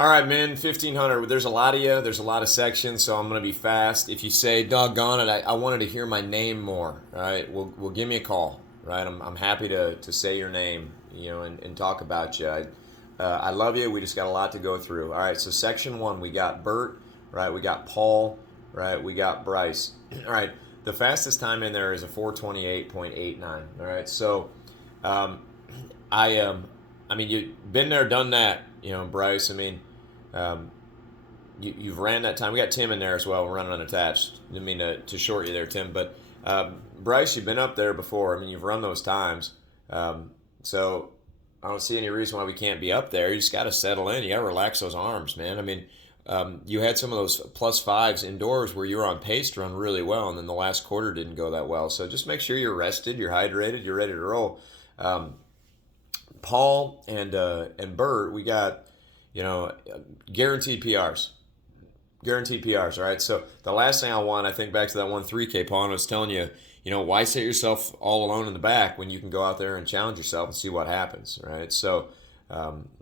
All right, man, 1500. There's a lot of you. There's a lot of sections, so I'm going to be fast. If you say, doggone it, I wanted to hear my name more, all right, well give me a call, right? I'm happy to say your name, and talk about you. I love you. We just got a lot to go through. All right, so section one, we got Bert, right? We got Paul, right? We got Bryce. All right, the fastest time in there is a 428.89. All right, so um, I mean, you've been there, done that, Bryce. I mean, um, you've ran that time. We got Tim in there as well. We're running unattached. Didn't mean to short you there, Tim. But Bryce, you've been up there before. I mean, you've run those times. So I don't see any reason why we can't be up there. You just got to settle in. You got to relax those arms, man. I mean, you had some of those plus fives indoors where you were on pace to run really well, and then the last quarter didn't go that well. So just make sure you're rested, you're hydrated, you're ready to roll. Paul and Bert, we got guaranteed PRs, guaranteed PRs. All right. So the last thing I want, I think back to that 1 3K, Paul, and I was telling you, why set yourself all alone in the back when you can go out there and challenge yourself and see what happens, right? So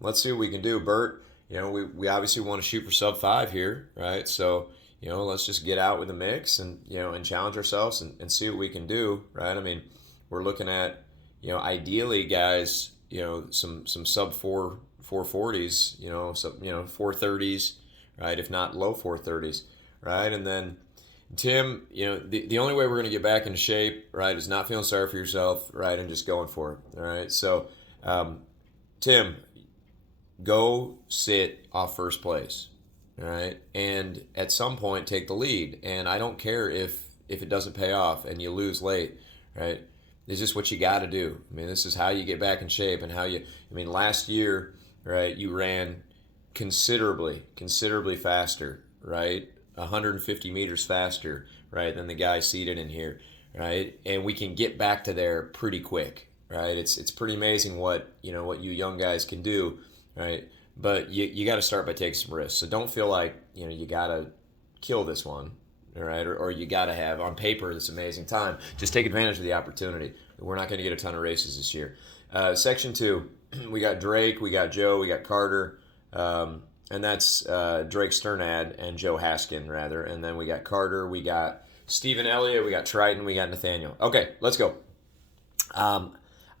let's see what we can do, Bert. We obviously want to shoot for sub 5 here, right? So let's just get out with the mix and and challenge ourselves and see what we can do, right? I mean, we're looking at ideally, guys, some sub 440s, some 430s, right? If not low 430s, right? And then Tim, the only way we're going to get back into shape, right, is not feeling sorry for yourself, right, and just going for it, all right? So, Tim, go sit off first place, all right, and at some point take the lead. And I don't care if it doesn't pay off and you lose late, right? It's just what you got to do. I mean, this is how you get back in shape and how you. I mean, last year, right, you ran considerably faster, right? 150 meters faster, right, than the guy seated in here, right? And we can get back to there pretty quick, right? It's pretty amazing what you young guys can do, right? But you got to start by taking some risks. So don't feel like you got to kill this one, all right? Or you got to have on paper this amazing time. Just take advantage of the opportunity. We're not going to get a ton of races this year. Section 2, we got Drake, we got Joe, we got Carter, and that's Drake Sternad and Joe Haskin, rather. And then we got Carter, we got Stephen Elliott, we got Triton, we got Nathaniel. Okay, let's go. I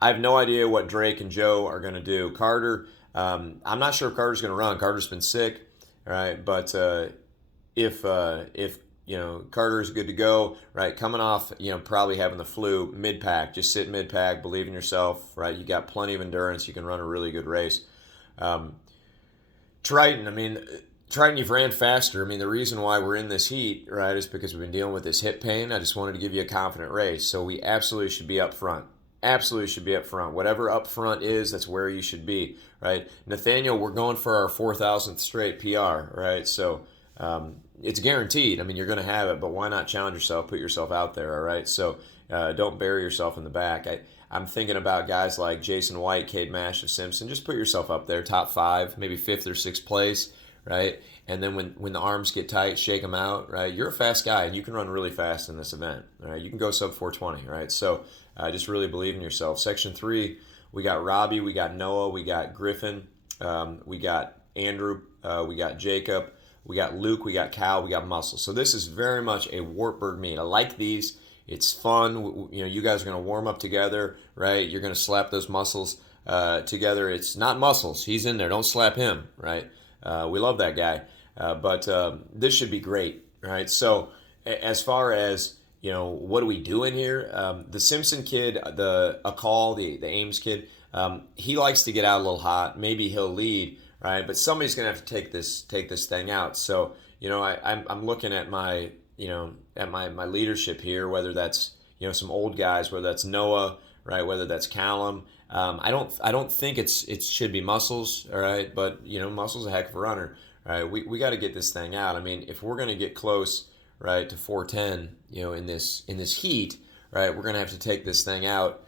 have no idea what Drake and Joe are going to do. Carter, I'm not sure if Carter's going to run. Carter's been sick, all right? But if Carter's good to go, right? Coming off, probably having the flu, mid-pack. Just sit mid-pack, believe in yourself, right? You got plenty of endurance. You can run a really good race. Triton, you've ran faster. I mean, the reason why we're in this heat, right, is because we've been dealing with this hip pain. I just wanted to give you a confident race. So we absolutely should be up front. Absolutely should be up front. Whatever up front is, that's where you should be, right? Nathaniel, we're going for our 4,000th straight PR, right? So it's guaranteed. I mean, you're going to have it, but why not challenge yourself, put yourself out there, all right? So don't bury yourself in the back. I'm thinking about guys like Jason White, Cade Mash of Simpson. Just put yourself up there, top 5, maybe 5th or 6th place, right? And then when the arms get tight, shake them out, right? You're a fast guy, and you can run really fast in this event, all right? You can go sub 420, right? So just really believe in yourself. Section 3, we got Robbie, we got Noah, we got Griffin, we got Andrew, we got Jacob, we got Luke, we got Cal, we got Muscle. So this is very much a Wartburg meet. I like these. It's fun. You guys are going to warm up together, right? You're going to slap those muscles together. It's not Muscles. He's in there. Don't slap him, right? We love that guy. But this should be great, right? So as far as, what are we doing here? The Simpson kid, the Akal, the Ames kid, he likes to get out a little hot. Maybe he'll lead, right? But somebody's going to have to take this thing out. So, I'm looking at my my leadership here, whether that's some old guys, whether that's Noah, right, whether that's Callum. I don't think it should be Muscles, all right, but Muscles a heck of a runner, all right. We got to get this thing out. I mean, if we're gonna get close, right, to 410, in this heat, right, we're gonna have to take this thing out,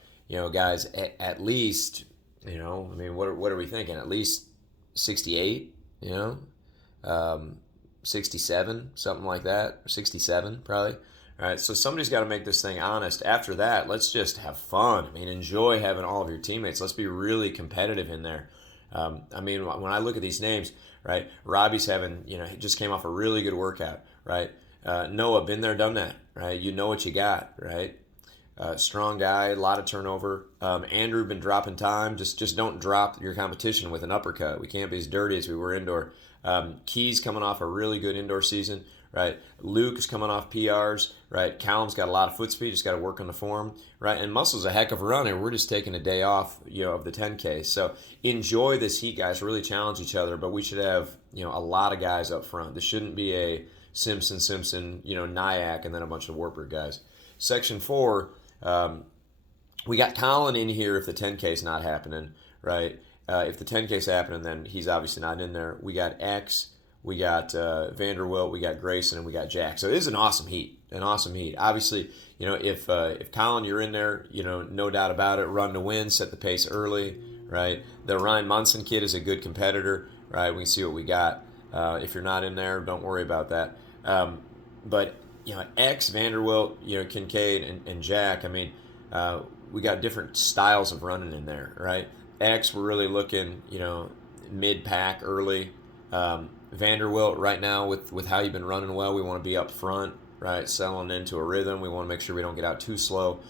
guys, at least, I mean, what are we thinking? At least 68, 67, something like that, or 67 probably. All right, so somebody's got to make this thing honest. After that, let's just have fun. I mean, enjoy having all of your teammates. Let's be really competitive in there. I mean, when I look at these names, right? Robbie's having, he just came off a really good workout, right? Noah, been there, done that, right? You know what you got, right? Strong guy, a lot of turnover. Andrew been dropping time. Just don't drop your competition with an uppercut. We can't be as dirty as we were indoor. Key's coming off a really good indoor season, right? Luke is coming off PRs, right? Callum's got a lot of foot speed, just got to work on the form, right? And Muscle's a heck of a runner. We're just taking a day off, of the 10K. So enjoy this heat, guys. Really challenge each other, but we should have, a lot of guys up front. This shouldn't be a Simpson, Nyack, and then a bunch of Wartburg guys. Section 4, we got Colin in here if the 10K is not happening, right? If the 10K is happening, then he's obviously not in there. We got X, we got Vanderwilt, we got Grayson, and we got Jack. So it is an awesome heat, Obviously, if Colin, you're in there, no doubt about it, run to win, set the pace early, right? The Ryan Munson kid is a good competitor, right? We can see what we got. If you're not in there, don't worry about that. But X, Vanderwilt, Kincaid, and Jack. I mean, we got different styles of running in there, right? X, we're really looking, mid pack early. Vanderwilt, right now with how you've been running well, we want to be up front, right? Settling into a rhythm. We want to make sure we don't get out too slow.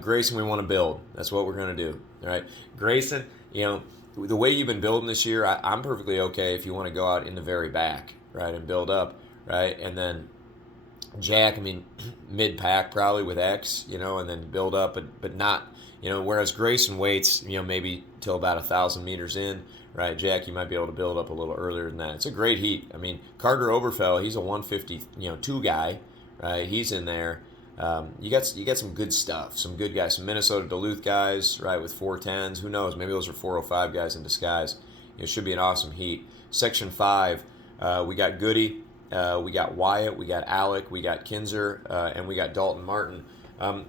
Grayson, we want to build. That's what we're going to do, all right? Grayson, the way you've been building this year, I'm perfectly okay if you want to go out in the very back, right, and build up, right? And then Jack, I mean, mid-pack probably with X, and then build up, but not, whereas Grayson waits, maybe till about 1,000 meters in, right? Jack, you might be able to build up a little earlier than that. It's a great heat. I mean, Carter Oberfell, he's a 150, 2 guy, right? He's in there. You got some good stuff, some good guys, some Minnesota Duluth guys, right, with 410s. Who knows? Maybe those are 405 guys in disguise. It should be an awesome heat. Section 5, we got Goody. We got Wyatt, we got Alec, we got Kinzer, and we got Dalton Martin.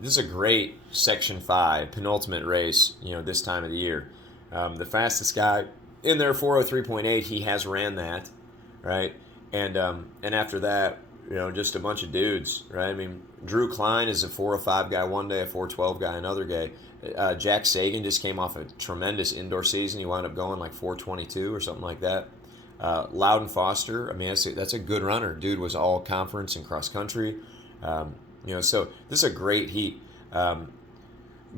This is a great Section 5, penultimate race, this time of the year. The fastest guy in there, 403.8, he has ran that, right? And after that, just a bunch of dudes, right? I mean, Drew Klein is a 405 guy one day, a 412 guy another day. Jack Sagan just came off a tremendous indoor season. He wound up going like 422 or something like that. Loudon Foster, I mean, that's a good runner. Dude was all conference and cross country. So this is a great heat.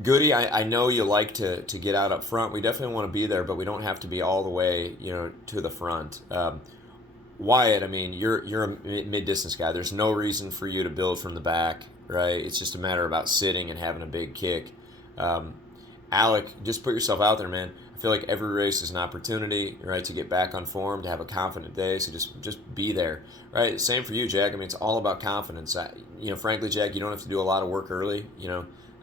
Goody, I know you like to get out up front. We definitely want to be there, but we don't have to be all the way, to the front. Wyatt, I mean, you're a mid-distance guy. There's no reason for you to build from the back, right? It's just a matter about sitting and having a big kick. Alec, just put yourself out there, man. I feel like every race is an opportunity, right, to get back on form, to have a confident day. So just be there, right? Same for you, Jack. I mean, it's all about confidence. Frankly, Jack, you don't have to do a lot of work early.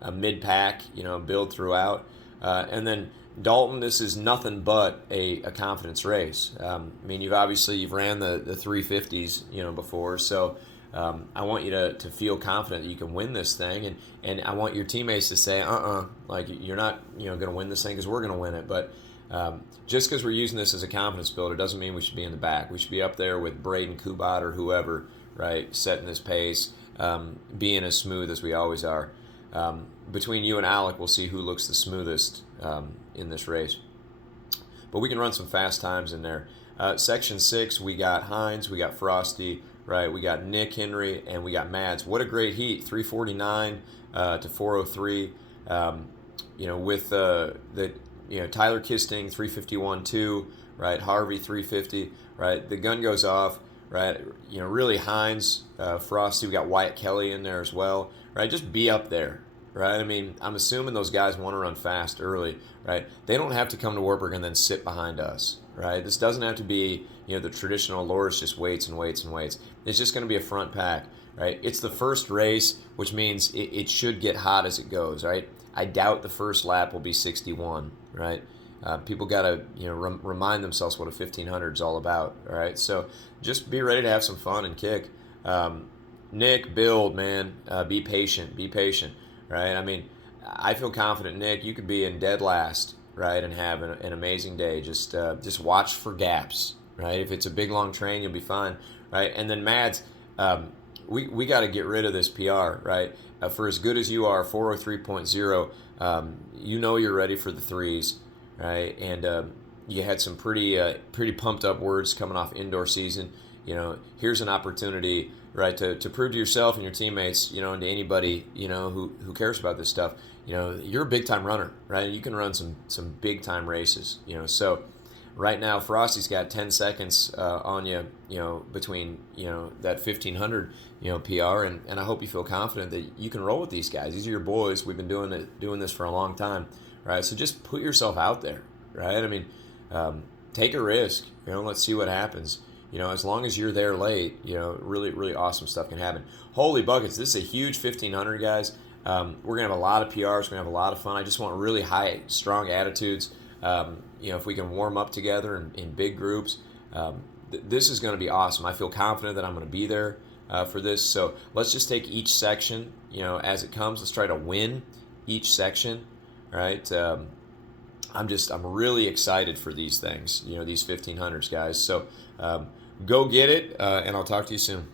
A mid-pack, build throughout, and then Dalton. This is nothing but a confidence race. I mean, you've ran the 350s, before, so. I want you to feel confident that you can win this thing, and I want your teammates to say, like you're not, going to win this thing because we're going to win it. But just because we're using this as a confidence builder doesn't mean we should be in the back. We should be up there with Braden Kubat or whoever, right, setting this pace, being as smooth as we always are. Between you and Alec, we'll see who looks the smoothest in this race. But we can run some fast times in there. Section 6, we got Hines, we got Frosty. Right, we got Nick Henry and we got Mads. What a great heat, 349 to 403. With the Tyler Kisting 351-2, right? Harvey 350, right? The gun goes off, right? Really Hines, Frosty. We got Wyatt Kelly in there as well, right? Just be up there, right? I mean, I'm assuming those guys want to run fast early, right? They don't have to come to Wartburg and then sit behind us, right? This doesn't have to be, the traditional Loris just waits and waits and waits. It's just going to be a front pack, right? It's the first race, which means it should get hot as it goes, right? I doubt the first lap will be 61, right? People got to, remind themselves what a 1500 is all about, all right? So just be ready to have some fun and kick. Nick, build, man. Be patient, right? I mean, I feel confident, Nick, you could be in dead last, right, and have an amazing day. Just watch for gaps, right? If it's a big, long train, you'll be fine, right? And then Mads, we got to get rid of this PR, right? For as good as you are, 403.0, you're ready for the threes, right? And you had some pretty pumped up words coming off indoor season. Here's an opportunity, right, to prove to yourself and your teammates, and to anybody, who cares about this stuff. You're a big time runner, right? You can run some big time races. So right now Frosty's got 10 seconds on you, between that 1500 PR, and I hope you feel confident that you can roll with these guys. These are your boys. We've been doing this for a long time, right? So just put yourself out there, right? I mean, take a risk. Let's see what happens. As long as you're there late, really, really awesome stuff can happen. Holy buckets, this is a huge 1500, guys. We're going to have a lot of PRs. We're going to have a lot of fun. I just want really high, strong attitudes. If we can warm up together in big groups, this is going to be awesome. I feel confident that I'm going to be there for this. So let's just take each section, as it comes. Let's try to win each section, right? I'm really excited for these things, these 1500s, guys. So go get it, and I'll talk to you soon.